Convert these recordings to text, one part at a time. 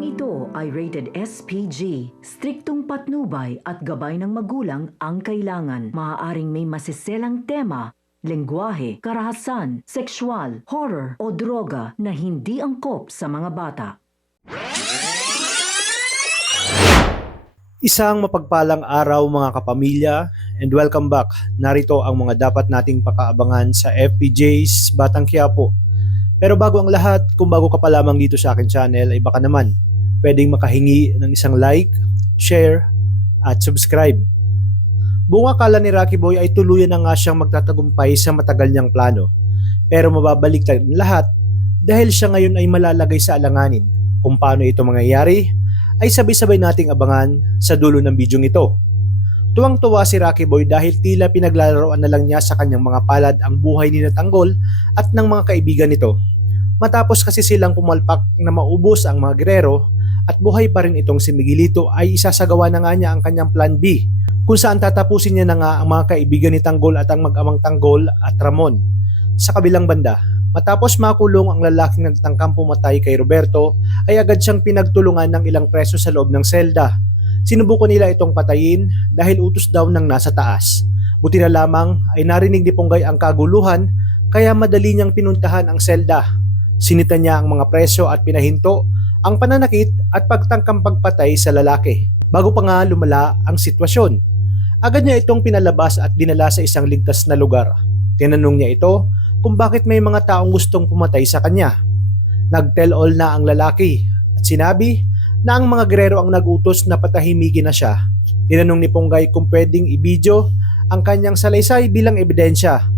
Programang ito ay rated SPG. Striktong patnubay at gabay ng magulang ang kailangan. Maaaring may masiselang tema, lengguwahe, karahasan, sexual, horror o droga na hindi angkop sa mga bata. Isang mapagpalang araw mga kapamilya and welcome back. Narito ang mga dapat nating pakaabangan sa FPJ's Batang Quiapo. Pero bago ang lahat, kung bago ka pa lamang dito sa akin channel ay baka naman pwedeng makahingi ng isang like, share at subscribe. Buong akala ni Rocky Boy ay tuluyan na nga siyang magtatagumpay sa matagal niyang plano. Pero mababaliktad ang lahat dahil siya ngayon ay malalagay sa alanganin. Kung paano ito mangyayari ay sabay-sabay nating abangan sa dulo ng bidyong ito. Tuwang-tuwa si Rocky Boy dahil tila pinaglalaroan na lang niya sa kanyang mga palad ang buhay ni Tanggol at ng mga kaibigan nito. Matapos kasi silang pumalpak na maubos ang mga gerero at buhay pa rin itong si Miguelito ay isasagawa na nga niya ang kanyang plan B kung saan tatapusin niya na nga ang mga kaibigan ni Tanggol at ang mag-amang Tanggol at Ramon. Sa kabilang banda, matapos makulong ang lalaking nagtangkang pumatay kay Roberto ay agad siyang pinagtulungan ng ilang preso sa loob ng selda. Sinubukan nila itong patayin dahil utos daw ng nasa taas. Buti na lamang ay narinig ni Ponggay ang kaguluhan kaya madali niyang pinuntahan ang selda. Sinita niya ang mga preso at pinahinto ang pananakit at pagtangkang pagpatay sa lalaki. Bago pa nga lumala ang sitwasyon, agad niya itong pinalabas at dinala sa isang ligtas na lugar. Tinanong niya ito kung bakit may mga taong gustong pumatay sa kanya. Nag-tell all na ang lalaki at sinabi na ang mga gerero ang nagutos na patahimigin na siya. Tinanong ni Ponggay kung pwedeng i-video ang kanyang salaysay bilang ebidensya.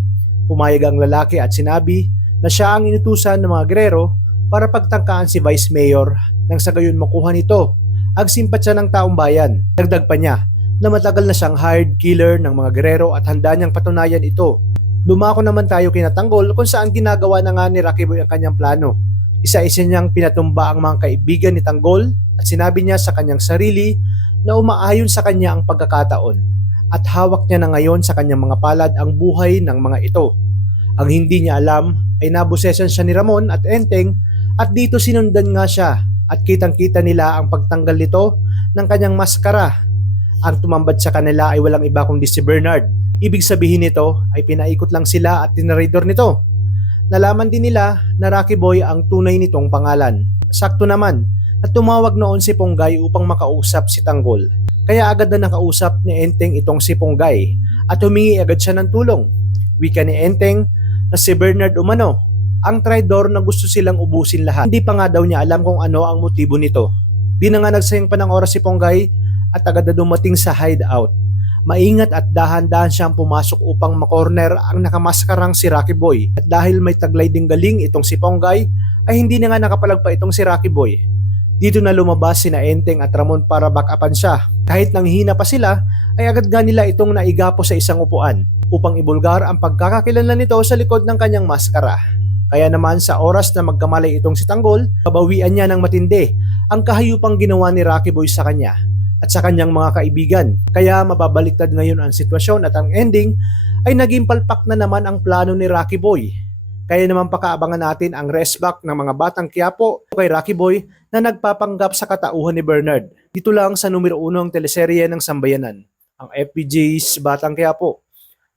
Pumayag ang lalaki at sinabi na siya ang inutusan ng mga gerero para pagtangkaan si Vice Mayor nang sa gayon makuha nito ang simpatsya ng taong bayan. Dagdag pa niya na matagal na siyang hired killer ng mga gerero at handa niyang patunayan ito. Dumako naman tayo kina Tanggol kung saan ginagawa na nga ni Rocky Boy ang kanyang plano. Isa-isa niyang pinatumba ang mga kaibigan ni Tanggol at sinabi niya sa kanyang sarili na umaayon sa kanya ang pagkakataon at hawak niya na ngayon sa kanyang mga palad ang buhay ng mga ito. Ang hindi niya alam ay nabusesan siya ni Ramon at Enteng at dito sinundan nga siya at kitang-kita nila ang pagtanggal nito ng kanyang maskara. Ang tumambad sa kanila ay walang iba kundi si Bernard. Ibig sabihin nito ay pinaikot lang sila at tinraidor nito. Nalaman din nila na Rocky Boy ang tunay nitong pangalan. Sakto naman at tumawag noon si Ponggay upang makausap si Tanggol. Kaya agad na nakausap ni Enteng itong si Ponggay at humingi agad siya ng tulong. Wika ni Enteng na si Bernard umano ang traidor na gusto silang ubusin lahat. Hindi pa nga daw niya alam kung ano ang motibo nito. Di na nga nagsayang pa ng oras si Ponggay at agad na dumating sa hideout. Maingat at dahan-dahan siyang pumasok upang makorner ang nakamaskarang si Rocky Boy. At dahil may taglay ding galing itong si Ponggay, ay hindi na nga nakapalagpa itong si Rocky Boy. Dito na lumabas sina Enteng at Ramon para back-upan siya. Kahit nang hina pa sila, ay agad nga nila itong naigapo sa isang upuan upang ibulgar ang pagkakakilanlan nito sa likod ng kanyang maskara. Kaya naman sa oras na magkamalay itong si Tanggol, pabawian niya ng matindi ang kahayupang ginawa ni Rocky Boy sa kanya at sa kanyang mga kaibigan. Kaya mababaliktad ngayon ang sitwasyon at ang ending ay naging palpak na naman ang plano ni Rocky Boy. Kaya naman pakaabangan natin ang resback ng mga Batang Quiapo kay Rocky Boy na nagpapanggap sa katauhan ni Bernard. Dito lang sa numero 1 teleserye ng Sambayanan, ang FPJ's Batang Quiapo.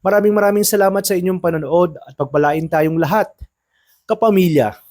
Maraming salamat sa inyong panonood at pagpalain tayong lahat, kapamilya.